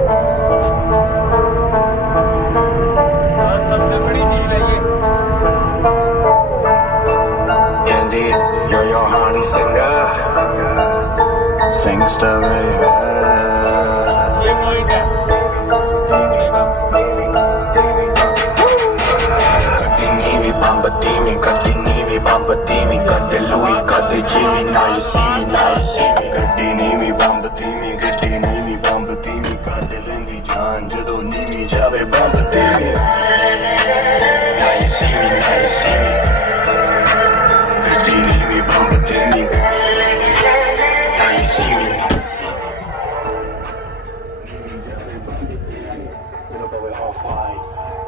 सबसे बड़ी झील है ये। Candy, you're your honey singer. Sings to me. ये पॉइंट है। Continue, bambatini, continue, bambatini, cut the Louis, cut the Jimmy, now you see me, now you see me. Continue, bambatini, continue, bambatini, cut the Lindy John, jado nimi jave bambatini. Now you see me, now you see me. Continue, bambatini, now you see me. Look at we all fight.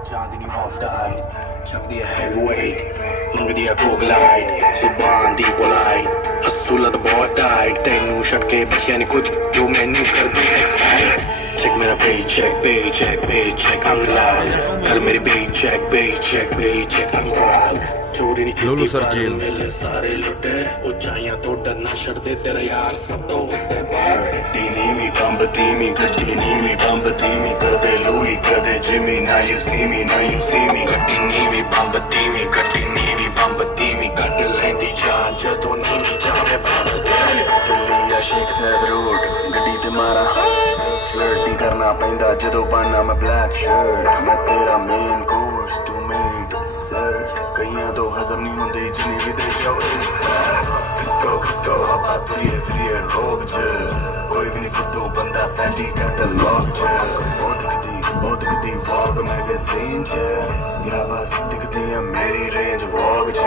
Chandini half died, chuck the heavyweight, look the coglide, Subhan the polite, Asula the boy died, Tenu shut ke bachya ne kuch jo main nahi kar di excite. Check mera paycheck, paycheck, paycheck, I'm loud. Kar mere paycheck, paycheck, paycheck, I'm proud. चोरी नहीं की sir jail मेरे सारे लुटे ऊंचाइयां तो डरना छड़ दे तेरा यार सब तो उठे बाहर टीनी मी बम्बती मी गट्टीनी मी बम्बती मी कदे लुई कदे Jimmy now you see me now you see me गट्टीनी मी बम्बती मी गट्टीनी मी बम्बती मी कट लेंदी जान जदों नीवी जावे बाहर दिल्ली या शेख सैद रोड गड्डी ते मारा फ्लर्टिंग करना पैंदा जदों पाना मैं ब्लैक शर्ट मैं तेरा मेन कोर्स तू मेरी डिसर्ट कईयां तो हजम नहीं होंदे जिन्हें भी दे जाओ किसको हवा तुझे फ्रीयर होग च कोई भी नहीं फुद्दू बंदा सैंडी कट लॉक च बहुत दिखती वॉग मैगज़ीन च या बस दिखती है मेरी रेंज वॉग च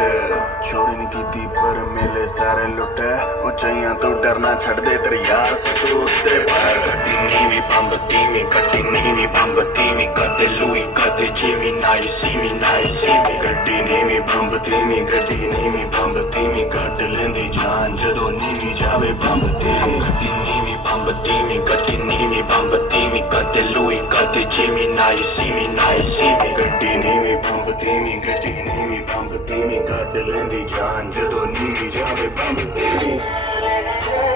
छोड़ी नहीं कीती पर मेले सारे लुटे ऊंचाइयां तो डरना छड़ दे तेरे यार से तू उत्ते पर गट्टी नीवी बम्बती मी गट्टी नीवी बम्बती मी कदे लुई कदे Jimmy now you see me now you see me गट्टी नीवी बम्बती मी गट्टी नीवी बम्बती मी कट लेंदी जान जदों नीवी जावे बम्बती गट्टी नीवी बम्बती मी गट्टी नीवी बम्बती मी कदे लुई कदे Jimmy now you see me now you see me गट्टी नीवी बम्बती मी गट्टी नीवी बम्बती मी कट लेंदी जान जदों नीवी जावे बम्बती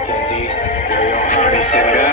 Candy, you're your honey singer.